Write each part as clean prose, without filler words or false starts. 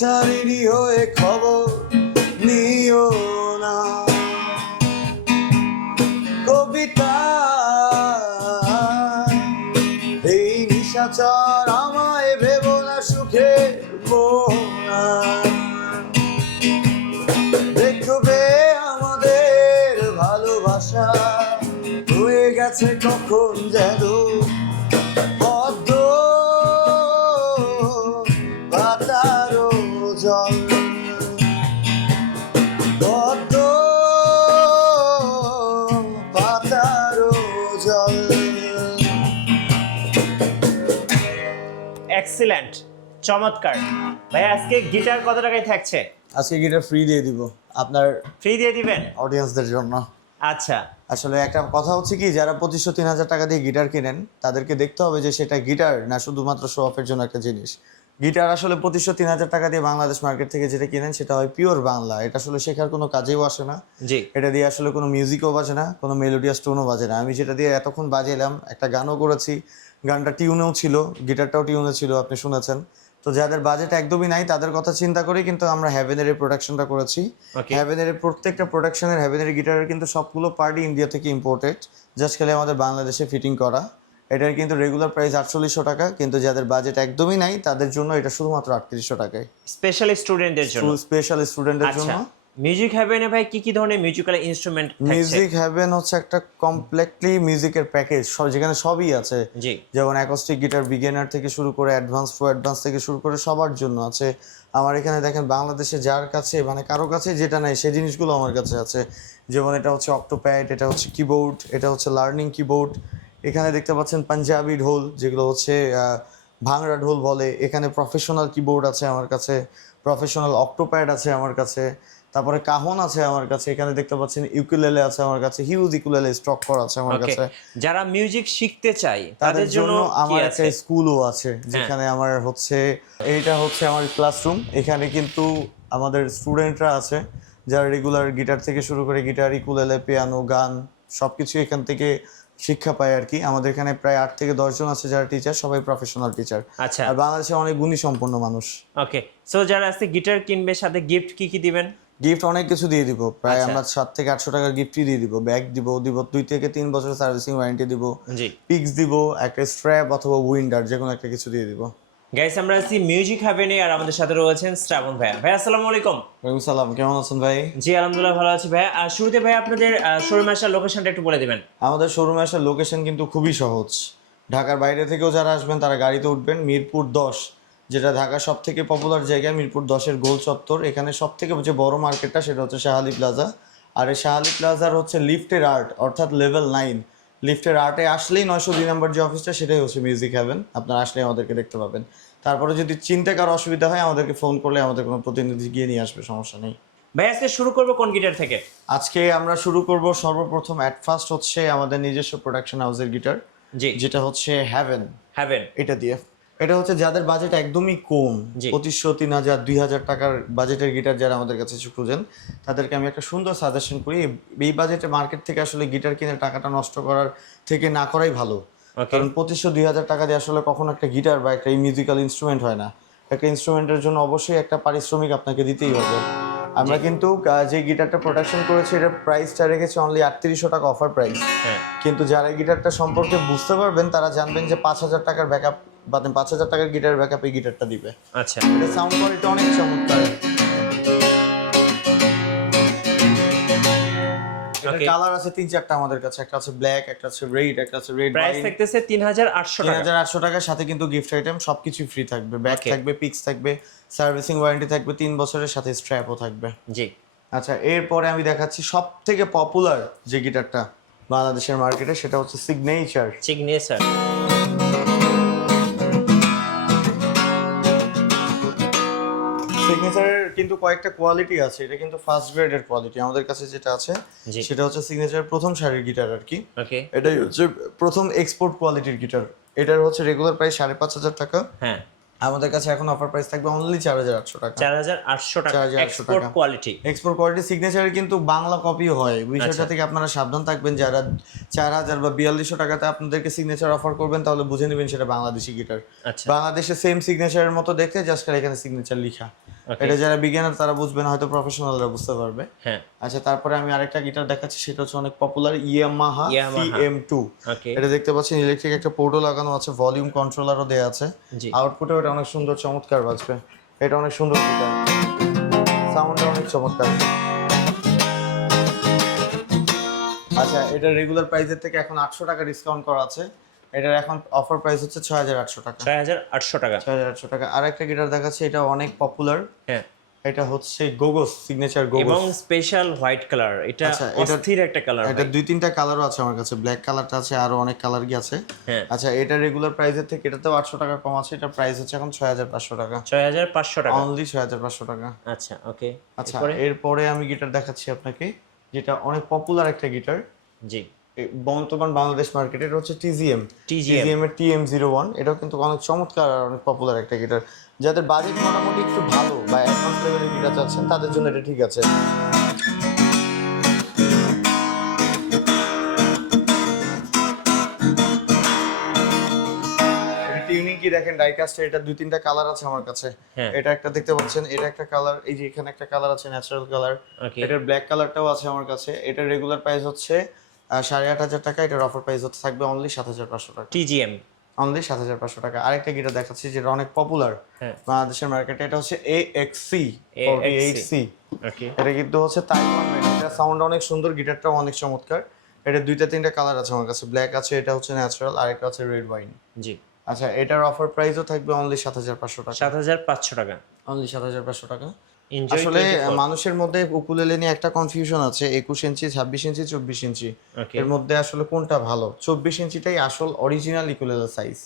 পথচারী হয়ে খবর নিও না। কবিতা এই নিশাচর আমায় ভেবো না সুখে মোহনা। দেখবে আমাদের ভালোবাসা হয়ে গেছে কখন যেন পদ্ম পাতারও জল। পদ্ম পাতারও জল। এক্সিলেন্ট, চমৎকার ভাই। আজকে গিটার কত টাকায় থাকছে? আজকে গিটার ফ্রি দিয়ে দিব আপনার ফ্রি দিয়ে দিবেন অডিয়েন্সদের জন্য। আচ্ছা, আসলে একটা কথা হচ্ছে কি, যারা 2500-3000 টাকা দিয়ে গিটার কিনেন তাদেরকে দেখতে হবে যে সেটা গিটার না শুধুমাত্র শো অফের জন্য একটা জিনিস। গিটার আসলে 2500-3000 টাকা দিয়ে বাংলাদেশ মার্কেট থেকে যেটা কিনেন সেটা হয় পিওর বাংলা। এটা আসলে শেখার কোনো কাজেও আসে না। জি, এটা দিয়ে আসলে কোনো মিউজিকও বাজে না, কোনো মেলোডিয়াস টোনও বাজে না। আমি যেটা দিয়ে এতক্ষণ বাজাইলাম, একটা গানও করেছি, গানটা টিউনেও ছিল, গিটারটাও টিউনে ছিল, আপনি শুনেছেন। তো যাদের বাজেট একদমই নাই তাদের কথা চিন্তা করি কিন্তু আমরা হ্যাভেনের প্রোডাকশনটা করেছি। হ্যাভেনের প্রত্যেকটা প্রোডাকশনের হ্যাভেনের গিটারের কিন্তু সবগুলো পার্টি ইন্ডিয়া থেকে ইম্পোর্টেড, জাস্ট খেলে আমাদের বাংলাদেশে ফিটিং করা। এটার কিন্তু রেগুলার প্রাইস 4800 টাকা, কিন্তু যাদের বাজেট একদমই নাই তাদের জন্য এটা শুধুমাত্র 3800 টাকায়, স্পেশাল স্টুডেন্টদের জন্য। স্পেশাল স্টুডেন্টদের জন্য। মিউজিক হ্যাভেনে ভাই কি কি ধরনের মিউজিক্যাল ইনস্ট্রুমেন্ট থাকছে? মিউজিক হ্যাভেন হচ্ছে একটা কমপ্লিটলি মিউজিকের প্যাকেজ, যেখানে সবই আছে। জি, যেমন অ্যাকোস্টিক গিটার বিগিনার থেকে শুরু করে অ্যাডভান্স, প্রো অ্যাডভান্স থেকে শুরু করে সবার জন্য আছে। আমার এখানে দেখেন বাংলাদেশে যার কাছে মানে কারো কাছে যেটা নাই সেই জিনিসগুলো আমার কাছে আছে। যেমন এটা হচ্ছে অক্টোপ্যাড, এটা হচ্ছে কিবোর্ড, এটা হচ্ছে লার্নিং কিবোর্ড। এখানে দেখতে পাচ্ছেন পাঞ্জাবি ঢোল, যেগুলো হচ্ছে ভাংড়া ঢোল বলে। এখানে প্রফেশনাল কিবোর্ড আছে আমার কাছে, প্রফেশনাল অক্টোপ্যাড আছে আমার কাছে, তারপরে কাহন আছে আমার কাছে। এখানে দেখতে পাচ্ছেন ইউকুলেলে আছে আমার কাছে, হিউজ ইউকুলেলে স্টক করা আছে আমার কাছে। যারা মিউজিক শিখতে চায় তাদের জন্য আমার একটা স্কুলও আছে, যেখানে আমার হচ্ছে এইটা হচ্ছে আমার ক্লাসরুম। এখানে কিন্তু আমাদের স্টুডেন্টরা আছে যারা রেগুলার গিটার থেকে শুরু করে গিটার, ইকুলেলে, পিয়ানো, গান সবকিছু এখান থেকে শিক্ষা পায় আর কি। আমাদের এখানে প্রায় 8 থেকে 10 জন আছে যারা টিচার, সবাই প্রফেশনাল টিচার। আচ্ছা, আর বাংলাদেশে অনেক গুণী সম্পন্ন মানুষ। ওকে, সো যারা আজকে গিটার কিনবে সাথে গিফট কি কি দিবেন? গিফট অনেক কিছু দিয়ে দিব, প্রায় আমরা 700 থেকে 800 টাকার গিফটই দিয়ে দিব। ব্যাগ দিব 2 থেকে 3 বছরের সার্ভিসিং ওয়ারেন্টি দিব, জি, পিক্স দিব, একটা স্ট্র্যাপ অথবা উইন্ডার যে কোনো একটা কিছু দিয়ে দিব। গাইস, আমরা আছি মিউজিক হ্যাভেনে আর আমাদের সাথে রয়েছেন শ্রাবণ ভাই। ভাই আসসালামু আলাইকুম। ওয়ালাইকুম সালাম, কেমন আছেন ভাই? জি আলহামদুলিল্লাহ ভালো আছি ভাই। আর শুরুতে ভাই আপনাদের শোরুমে আসার লোকেশনটা একটু বলে দিবেন। আমাদের শোরুমে আসার লোকেশন কিন্তু খুবই সহজ। ঢাকার বাইরে থেকেও যারা আসবেন তারা গাড়িতে উঠবেন, মিরপুর 10, যেটা ঢাকার সব থেকে পপুলার জায়গা, মিরপুর 10-এর গোল চত্বর। এখানে সব থেকে যে বড় মার্কেটটা সেটা হচ্ছে শাহালি প্লাজা। আর এই শাহালি প্লাজার হচ্ছে লিফটের আর্ট, অর্থাৎ লেভেল 9 লিফটের আর্টে আসলেই 902 নম্বর যে অফিসটা সেটাই হচ্ছে মিউজিক হ্যাভেন। আপনারা আসলে আমাদেরকে দেখতে পাবেন। তারপরে যদি চিনতে কারো অসুবিধা হয় আমাদেরকে ফোন করলে আমাদের কোনো প্রতিনিধি গিয়ে নিয়ে আসবে, সমস্যা নেই। ভাই আজকে শুরু করবো কোন গিটার থেকে? আজকে আমরা শুরু করব সর্বপ্রথম অ্যাট ফার্স্ট হচ্ছে আমাদের নিজস্ব প্রোডাকশন হাউসের গিটার, জি, যেটা হচ্ছে হ্যাভেন। হ্যাভেন এটা দিয়ে, এটা হচ্ছে যাদের বাজেট একদমই কম, 2500, 3000, 2000 টাকার বাজেটের গিটার যারা আমাদের কাছে খুঁজেন তাদেরকে আমি একটা সুন্দর সাজেশন করি। এই বাজেটে মার্কেট থেকে আসলে গিটার কিনে টাকাটা নষ্ট করার থেকে না করাই ভালো। কারণ 2500-2000 টাকা দিয়ে আসলে কখনো একটা গিটার বা একটা মিউজিক্যাল ইনস্ট্রুমেন্ট হয় না। একটা ইনস্ট্রুমেন্টের জন্য অবশ্যই একটা পারিশ্রমিক আপনাকে দিতেই হবে। আমরা কিন্তু যে গিটারটা প্রোডাকশন করেছি এটার প্রাইসটা রেখেছি অনলি 3800 টাকা অফার প্রাইস। কিন্তু যারা এই গিটারটা সম্পর্কে বুঝতে পারবেন তারা জানবেন যে 5000 টাকার ব্যাকআপ, মানে 5000 টাকার গিটারের ব্যাকআপ এই গিটারটা দিবে। আচ্ছা, এটা সাউন্ড কোয়ালিটি অনেক চমৎকার। এটার কালার আছে 3-4টা আমাদের কাছে, একটা আছে ব্ল্যাক, একটা আছে রেড, একটা আছে রেড। প্রাইস থাকতেছে 3800 টাকা। 3800 টাকার সাথে কিন্তু গিফট আইটেম সবকিছু ফ্রি থাকবে। ব্যাগ থাকবে, পিক্স থাকবে, সার্ভিসিং ওয়ারেন্টি থাকবে 3 বছরের, সাথে স্ট্র্যাপও থাকবে। জি, আচ্ছা, এরপরে আমি দেখাচ্ছি সবথেকে পপুলার যে গিটারটা বাংলাদেশের মার্কেটে, সেটা হচ্ছে সিগনেচার। সিগনেচার সিগনেচারের কিন্তু কয়েকটা কোয়ালিটি আছে, এটা কিন্তু ফার্স্ট গ্রেডের কোয়ালিটি। আমাদের কাছে যেটা আছে সেটা হচ্ছে সিগনেচারের প্রথম সারির গিটার আর কি। ওকে, এটাই হচ্ছে প্রথম এক্সপোর্ট কোয়ালিটির গিটার। এটার হচ্ছে রেগুলার প্রাইস 5500 টাকা। হ্যাঁ, আমাদের কাছে এখন অফার প্রাইস থাকবে অনলি 4800 টাকা। 4800 টাকা 4800 এক্সপোর্ট টাকা। কোয়ালিটি। এক্সপোর্ট কোয়ালিটি সিগনেচারের কিন্তু বাংলা কপিও হয়, বিষয়টা থেকে আপনারা সাবধান থাকবেন। যারা 4000 বা 4200 টাকাতে আপনাদেরকে সিগনেচার অফার করবেন তাহলে বুঝে নেবেন সেটা বাংলাদেশি গিটার। আচ্ছা, বাংলাদেশে সেম সিগনেচারের মতো দেখতে, জাস্ট এখানে সিগনেচার লেখা। এটা যারা বিগিনার তারা বুঝবে না, হয়তো প্রফেশনালরা বুঝতে পারবে। হ্যাঁ আচ্ছা, তারপরে আমি আরেকটা গিটার দেখাচ্ছি, সেটা হচ্ছে অনেক পপুলার ইয়ামাহা CM2। ওকে এটা দেখতে পাচ্ছেন ইলেকট্রিক একটা পোর্টও লাগানো আছে, ভলিউম কন্ট্রোলারও দেওয়া আছে। জি আউটপুটে ওটা অনেক সুন্দর চমৎকার বাজবে। এটা অনেক সুন্দর গিটার, সাউন্ডটা অনেক চমৎকার। আচ্ছা, এটা রেগুলার প্রাইসের থেকে এখন 800 টাকা ডিসকাউন্ট করা আছে। এটার এখন অফার প্রাইস হচ্ছে 6800 টাকা। 6800 টাকা। 6800 টাকা। আর একটা গিটার দেখাচ্ছি, এটা অনেক পপুলার। হ্যাঁ এটা হচ্ছে গোগোস সিগনেচার গোগোস এবং স্পেশাল হোয়াইট কালার। এটা অস্থির একটা কালার। এটা 2-3টা কালারও আছে আমার কাছে, ব্ল্যাক কালারটা আছে, আরো অনেক কালার কি আছে। হ্যাঁ আচ্ছা, এটা রেগুলার প্রাইসের থেকে এটাতেও 800 টাকা কম আছে। এটা প্রাইস হচ্ছে এখন 6500 টাকা। 6500 টাকা অনলি 6500 টাকা। আচ্ছা ওকে। আচ্ছা, এরপরে আমি গিটার দেখাচ্ছি আপনাকে, যেটা অনেক পপুলার একটা গিটার জি বর্তমান বাংলাদেশ মার্কেটে। এটা হচ্ছে TGM এর TM01। এটাও কিন্তু অনেক চমৎকার আর অনেক পপুলার একটা গিটার। যাদের বাজেট মোটামুটি একটু ভালো বা অ্যাডভান্স লেভেলের গিটার চাচ্ছেন তাদের জন্য এটা ঠিক আছে। টিউনিং কি দেখেন, ডাইকাস্টের এটা 2-3টা কালার আছে আমার কাছে। এটা একটা দেখতে পাচ্ছেন, এটা একটা কালার, এই যে এখানে একটা কালার আছে ন্যাচারাল কালার। এটার ব্ল্যাক কালারটাও আছে আমার কাছে। এটার রেগুলার প্রাইস হচ্ছে 8500 টাকা। এটার অফার প্রাইস হচ্ছে থাকবে অনলি 7500 টাকা। TGM অনলি 7500 টাকা। আরেকটা গিটার দেখাচ্ছি যেটা অনেক পপুলার বাংলাদেশের মার্কেটে, এটা হচ্ছে AXC 48C। ওকে এটা কিন্তু হচ্ছে তাইওয়ান মেড। এটা সাউন্ড অনেক সুন্দর, গিটারটাও অনেক চমৎকার। এটা 2-3টা কালার আছে আমার কাছে, ব্ল্যাক আছে, এটা হচ্ছে ন্যাচারাল, আর একটা আছে রেড ওয়াইন। জি আচ্ছা, এটার অফার প্রাইসও থাকবে অনলি 7500 টাকা। 7500 টাকা। অনলি 7500 টাকা। এনজয় আসলে মানুষের মধ্যে উকুলেলে নিয়ে একটা কনফিউশন আছে, 21 ইঞ্চি, 26 ইঞ্চি, 24 ইঞ্চি, এর মধ্যে আসলে কোনটা ভালো? 24 ইঞ্চিটাই আসল অরিজিনাল ইকুলেলে সাইজ।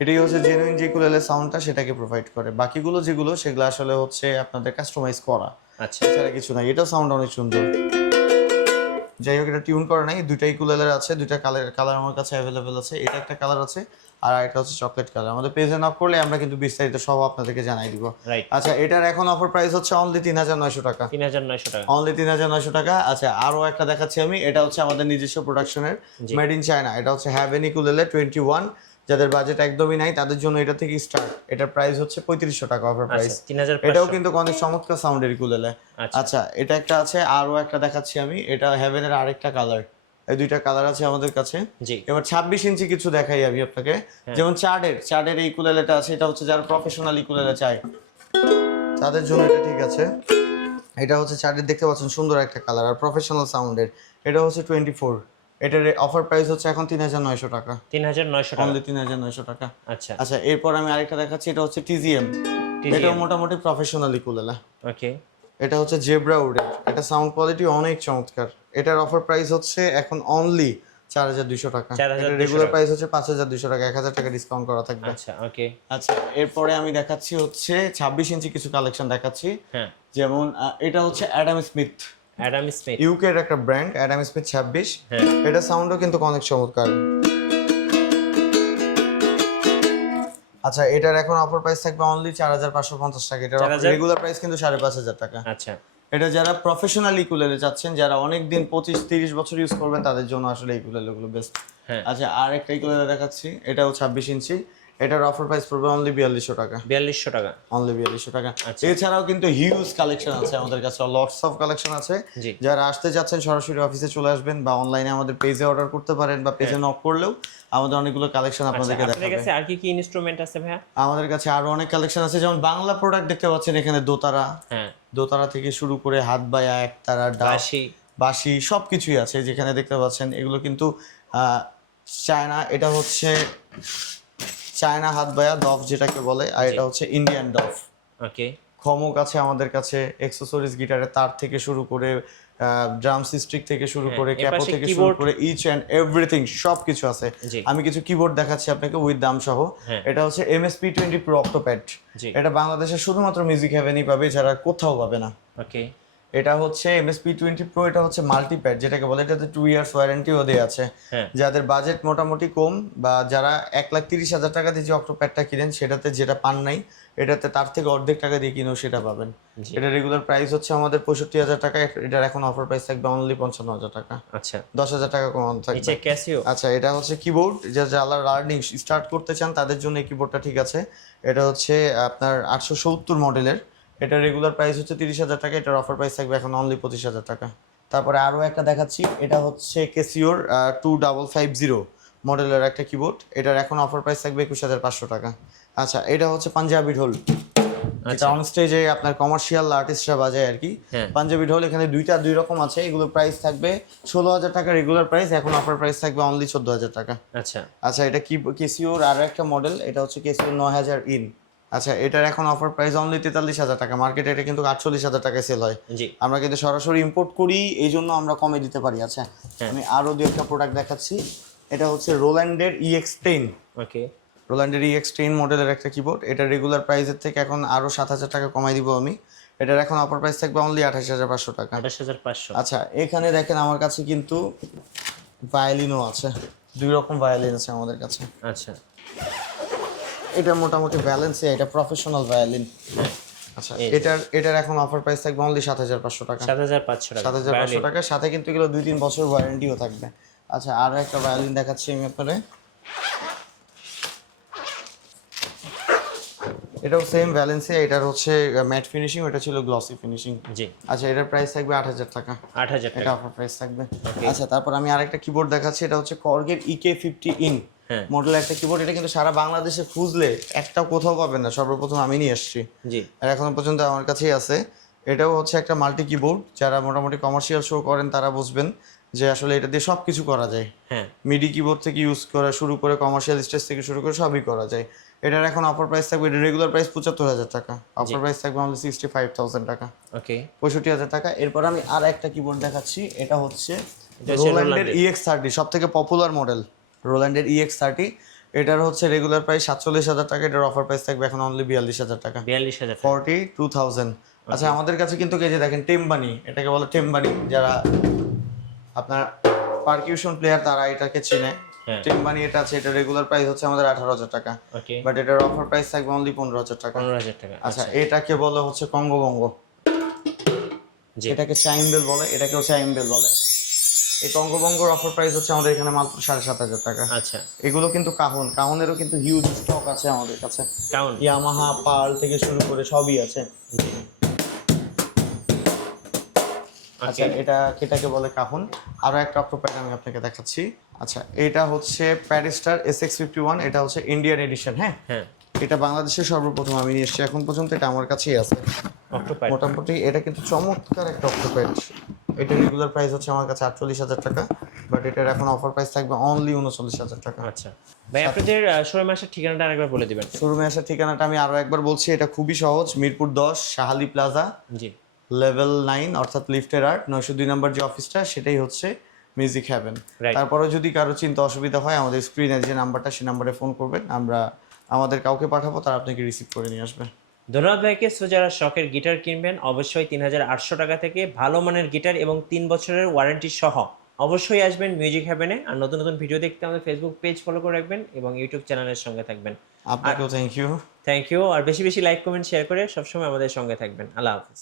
এটাই হচ্ছে জেনুইন যে ইকুলেলে সাউন্ডটা সেটাকে প্রোভাইড করে। বাকিগুলো যেগুলো সেগুলো আসলে হচ্ছে আপনাদের কাস্টমাইজ করা, আচ্ছা এছাড়া কিছু নাই। এটাও সাউন্ড অনেক সুন্দর। যাই হোক, এটা টিউন করা নাই, দুইটা ইকুলেলের আছে, দুইটা কালার আমার কাছে অ্যাভেলেবেল আছে। এটা একটা কালার আছে, আর একটা হচ্ছে চকলেট কালার। আমাদের পেজে নক করলে আমরা কিন্তু বিস্তারিত সব আপনাদেরকে জানাই দিব। আচ্ছা, এটার এখন অফার প্রাইস হচ্ছে অনলি 3900 টাকা। 3900 টাকা অনলি 3900 টাকা। আচ্ছা, আরো একটা দেখাচ্ছি আমি, এটা হচ্ছে আমাদের নিজস্ব প্রোডাকশনের, মেড ইন চায়না। এটা হচ্ছে হ্যাভেন ইকুলেলে 21। যাদের বাজেট একদমই নাই তাদের জন্য এটা থেকে স্টার্ট। এটার প্রাইস হচ্ছে 3500 টাকা অফার প্রাইস। 3500। এটাও কিন্তু অনেক চমৎকার সাউন্ডের ইকুলেলে। আচ্ছা, এটা একটা আছে, আরো একটা দেখাচ্ছি আমি, এটা হ্যাভেনের আরেকটা কালার। এই দুইটা কালার আছে আমাদের কাছে। এবার 26 ইঞ্চি কিছু দেখাই আমি আপনাকে, যেমন চার্ডের এই ইকুলেলেটা আছে। এটা হচ্ছে যারা প্রফেশনাল ইকুলেলে চায় তাদের জন্য এটা ঠিক আছে। এটা হচ্ছে চার্ডের, দেখতে পাচ্ছেন সুন্দর একটা কালার আর প্রফেশনাল সাউন্ডের। এটা হচ্ছে 24। এটার অফার প্রাইস হচ্ছে এখন 3900 টাকা। 3900 টাকা। অনলি 3900 টাকা। আচ্ছা আচ্ছা, এরপর আমি আরেকটা দেখাচ্ছি, এটা হচ্ছে TGM। এটা মোটামুটি প্রফেশনাল ইকুলেলে। ওকে এটা হচ্ছে জেব্রা উডের। এটা সাউন্ড কোয়ালিটি অনেক চমৎকার। এটার অফার প্রাইস হচ্ছে এখন অনলি 4200 টাকা। এটা রেগুলার প্রাইস হচ্ছে 5200 টাকা, 1000 টাকা ডিসকাউন্ট করা থাকবে। আচ্ছা ওকে। আচ্ছা, এরপরে আমি দেখাচ্ছি হচ্ছে 26 ইঞ্চি কিছু কালেকশন দেখাচ্ছি। যেমন এটা হচ্ছে অ্যাডাম স্মিথ ইউকে এর একটা ব্র্যান্ড, অ্যাডাম স্মিথ 26। এটা সাউন্ডও কিন্তু অনেক চমৎকার। আচ্ছা, এটার এখন অফার প্রাইস থাকবে অনলি 4550 টাকা। এটার রেগুলার প্রাইস কিন্তু 5500 টাকা। আচ্ছা, এটা যারা প্রফেশনাল ইকুলেলে চাচ্ছেন, যারা অনেক দিন 25-30 বছর ইউজ করবেন তাদের জন্য আসলে ইকুলেলে গুলো বেস্ট। আচ্ছা, আর একটা ইকুলেলে দেখাচ্ছি, এটাও 26 ইঞ্চি। এটার অফার প্রাইস পড়বে অনলি 4200 টাকা। 4200 টাকা, অনলি 4200 টাকা। এছাড়াও কিন্তু হিউজ কালেকশন আছে আমাদের কাছে, লটস অফ কালেকশন আছে। যারা আসতে যাচ্ছেন সরাসরি অফিসে চলে আসবেন বা অনলাইনে আমাদের পেজে অর্ডার করতে পারেন, বা পেজে নক করলেও আমাদের অনেকগুলো কালেকশন আপনাদেরকে দেখাবো। আপনাদের কাছে আর কি কি ইনস্ট্রুমেন্ট আছে ভাইয়া? আমাদের কাছে আরো অনেক কালেকশন আছে, যেমন বাংলা প্রোডাক্ট দেখতে পাচ্ছেন এখানে, দোতারা, দোতারা থেকে শুরু করে হাত বায়া, একতারা, বাঁশি সবকিছুই আছে যেখানে দেখতে পাচ্ছেন। এগুলো কিন্তু চায়না, এটা হচ্ছে চায়না হাত বায়া ডফ যেটাকে বলে, আর এটা হচ্ছে ইন্ডিয়ান ডফ। ওকে, খমক আছে আমাদের কাছে, অ্যাকসেসরিজ গিটারের তার থেকে শুরু করে ড্রাম স্টিক থেকে শুরু করে ক্যাপো থেকে শুরু করে ইচ এন্ড এভরিথিং সবকিছু আছে। আমি কিছু কিবোর্ড দেখাচ্ছি আপনাকে উইথ দাম সহ। এটা হচ্ছে MSP20 Pro অক্টোপ্যাড। এটা বাংলাদেশে শুধুমাত্র মিউজিক হেভেনই পাবে, যারা কোথাও পাবে না। ওকে, এটা হচ্ছে MSP20 Pro, এটা হচ্ছে মাল্টিপ্যাড যেটাকে বলে। এটাতে 2 ইয়ার্স ওয়ারেন্টিও দেওয়া আছে। যাদের বাজেট মোটামুটি কম বা যারা 1,30,000 টাকা দিয়ে যে অক্টোপ্যাডটা কিনেন সেটাতে যেটা পান নাই, এটাতে তার থেকে অর্ধেক টাকা দিয়ে কিনেও সেটা পাবেন। এটা রেগুলার প্রাইস হচ্ছে আমাদের 65,000 টাকা। এটার এখন অফার প্রাইস থাকবে অনলি 55,000 টাকা। আচ্ছা, 10,000 টাকা কমানো থাকবে। আচ্ছা, এটা হচ্ছে কিবোর্ড, যারা লার্নিং স্টার্ট করতে চান তাদের জন্য এই কিবোর্ডটা ঠিক আছে। এটা হচ্ছে আপনার 870 মডেলের। এটা রেগুলার প্রাইস হচ্ছে 30,000 টাকা, এটার অফার প্রাইস থাকবে এখন অনলি 25,000 টাকা। তারপরে আরও একটা দেখাচ্ছি, এটা হচ্ছে কেসিওর 2550 মডেলের একটা কিবোর্ড, এটার এখন অফার প্রাইস থাকবে 21,500 টাকা। আচ্ছা, এটা হচ্ছে পাঞ্জাবি ঢোল, এটা অন স্টেজে আপনার কমার্শিয়াল আর্টিস্টরা বাজায় আর কি। পাঞ্জাবি ঢোল এখানে দুই রকম আছে, এগুলোর প্রাইস থাকবে 16,000 টাকা রেগুলার প্রাইস, এখন অফার প্রাইস থাকবে অনলি 14,000 টাকা। আচ্ছা, এটা কেসিওর আরও একটা মডেল, এটা হচ্ছে কেসিওর 9000 ইন। আচ্ছা, এটার এখন অফার প্রাইস অনলি 43,000 টাকা, মার্কেটে এটা কিন্তু 48,000 টাকায় সেল হয়। আমরা কিন্তু সরাসরি ইম্পোর্ট করি, এই জন্য আমরা কমে দিতে পারি। আচ্ছা, আমি আরও দু একটা প্রোডাক্ট দেখাচ্ছি, এটা হচ্ছে রোল্যান্ডের EX10। রোল্যান্ডের EX10 মডেলের একটা কিবোর্ড, এটা রেগুলার প্রাইসের থেকে এখন আরও 7,000 টাকা কমাই দিব আমি, এটার এখন অফার প্রাইস থাকবে অনলি 28,500 টাকা। 28,500। আচ্ছা, এখানে দেখেন আমার কাছে কিন্তু ভায়োলিনও আছে, দুই রকম ভায়োলিন আছে আমাদের কাছে। আচ্ছা, এটা মোটামুটি ব্যালেন্সে, এটা প্রফেশনাল ভায়োলিন। আচ্ছা, এটার এখন অফার প্রাইস থাকবে অনলি 7,500 টাকা। 7,500 টাকা, সাথে কিন্তু এগুলো 2-3 বছর ওয়ারেন্টিও থাকবে। আচ্ছা, আরও একটা ভায়োলিন দেখাচ্ছি আমি আপনারে, এটাও সেম ভ্যালেন্সিয়া, এটার হচ্ছে ম্যাট ফিনিশিং, ওটা ছিল গ্লসি ফিনিশিং। আচ্ছা, এটার প্রাইস থাকবে 8,000 টাকা। 8,000 টাকা অফার প্রাইস থাকবে। আচ্ছা, তারপর আমি আরেকটা কিবোর্ড দেখাচ্ছি, এটা হচ্ছে কর্গের EK50 ইন মডেল একটা কিবোর্ড, এটা কিন্তু সারা বাংলাদেশে খুঁজলে একটা কোথাও পাবেন না, সর্বপ্রথম আমি নিয়ে এসেছি আর এখনো পর্যন্ত আমার কাছেই আছে। এটাও হচ্ছে একটা মাল্টি কিবোর্ড, যারা মোটামুটি কমার্শিয়াল শো করেন তারা বুঝবেন যে আসলে এটা দিয়ে সব কিছু করা যায়। মিডি কিবোর্ড থেকে ইউজ করা শুরু করে কমার্শিয়াল স্টেজ থেকে শুরু করে সবই করা যায়। এটার এখন অফার প্রাইস থাকবে, এটা রেগুলার প্রাইস 75,000 টাকা, অফার প্রাইস থাকবে অনলি 65,000 টাকা, 65,000 টাকা। এরপর আমি আর একটা কিবোর্ড দেখাচ্ছি, এটা হচ্ছে রোল্যান্ডের EX30, সব থেকে পপুলার মডেল রোল্যান্ডের EX30, এটার হচ্ছে রেগুলার প্রাইস 47,000 টাকা, এটার অফার প্রাইস থাকবে এখন অনলি 42,000 টাকা, 42,000। আচ্ছা, আমাদের কাছে কিন্তু এই যে দেখেন টেম্বানি, এটাকে বলে টেম্বানি, যারা আপনার পারকিউশন প্লেয়ার তারা এটাকে চিনে। টেম্বানি এটা আছে, এটা রেগুলার প্রাইস হচ্ছে আমাদের 18,000 টাকা, বাট এটার অফার প্রাইস থাকবে অনলি 15,000 টাকা। আচ্ছা, এটাকে বলে হচ্ছে কঙ্গবঙ্গ, এটাকে চাইমবেল বলে, এটাকেও চাইমবেল বলে। এই কঙ্গবঙ্গর অফার প্রাইস হচ্ছে আমাদের এখানে মাত্র 7,500 টাকা। আচ্ছা, এগুলো কিন্তু কাহনেরও কিন্তু হিউজ স্টক আছে আমাদের কাছে, ইয়ামাহা পার্ল থেকে শুরু করে সবই আছে। আচ্ছা, এটাকে বলে কাহন। আরো একটা অক্টোপ্যাড আমি আপনাকে দেখাচ্ছি। আচ্ছা, এটা হচ্ছে প্যারিস্টার SX51, এটা হচ্ছে ইন্ডিয়ান এডিশন। হ্যাঁ, এটা বাংলাদেশের সর্বপ্রথম আমি নিয়ে এসেছি, এখন পর্যন্ত এটা আমার কাছেই আছে মোটামুটি। এটা কিন্তু চমৎকার একটা অক্টোপ্যাড, এটা রেগুলার প্রাইস হচ্ছে আমার কাছে 48,000 টাকা, বাট এটার এখন অফার প্রাইস থাকবে অনলি 39,000 টাকা। আচ্ছা ভাই, আপনাদের শোরুমে আসার ঠিকানাটা আরেকবার বলে দিবেন। শোরুমে আসার ঠিকানাটা আমি আরো একবার বলছি, এটা খুবই সহজ, মিরপুর 10 শাহালি প্লাজা, লেভেল 9 অর্থাৎ লিফটের 8 902 নম্বর যে অফিসটা, সেটাই হচ্ছে মিউজিক হ্যাভেন। তারপরে যদি কারো চিন্তা অসুবিধা হয়, আমাদের স্ক্রিনে যে নাম্বারটা, সেই নাম্বারে ফোন করবেন, আমরা আমাদের কাউকে পাঠাবো, তারা আপনাকে রিসিভ করে নিয়ে আসবে। ধন্যবাদ ভাইকে। সো যারা শখের গিটার কিনবেন, অবশ্যই 3,800 টাকা থেকে ভালো মানের গিটার এবং 3 বছরের ওয়ারেন্টি সহ অবশ্যই আসবেন মিউজিক হ্যাভেনে। আর নতুন নতুন ভিডিও দেখতে আমাদের ফেসবুক পেজ ফলো করে রাখবেন এবং ইউটিউব চ্যানেলের সঙ্গে থাকবেন। আপনাকেও থ্যাংক ইউ। আর বেশি বেশি লাইক কমেন্ট শেয়ার করে সবসময় আমাদের সঙ্গে থাকবেন। আল্লাহ হাফিজ।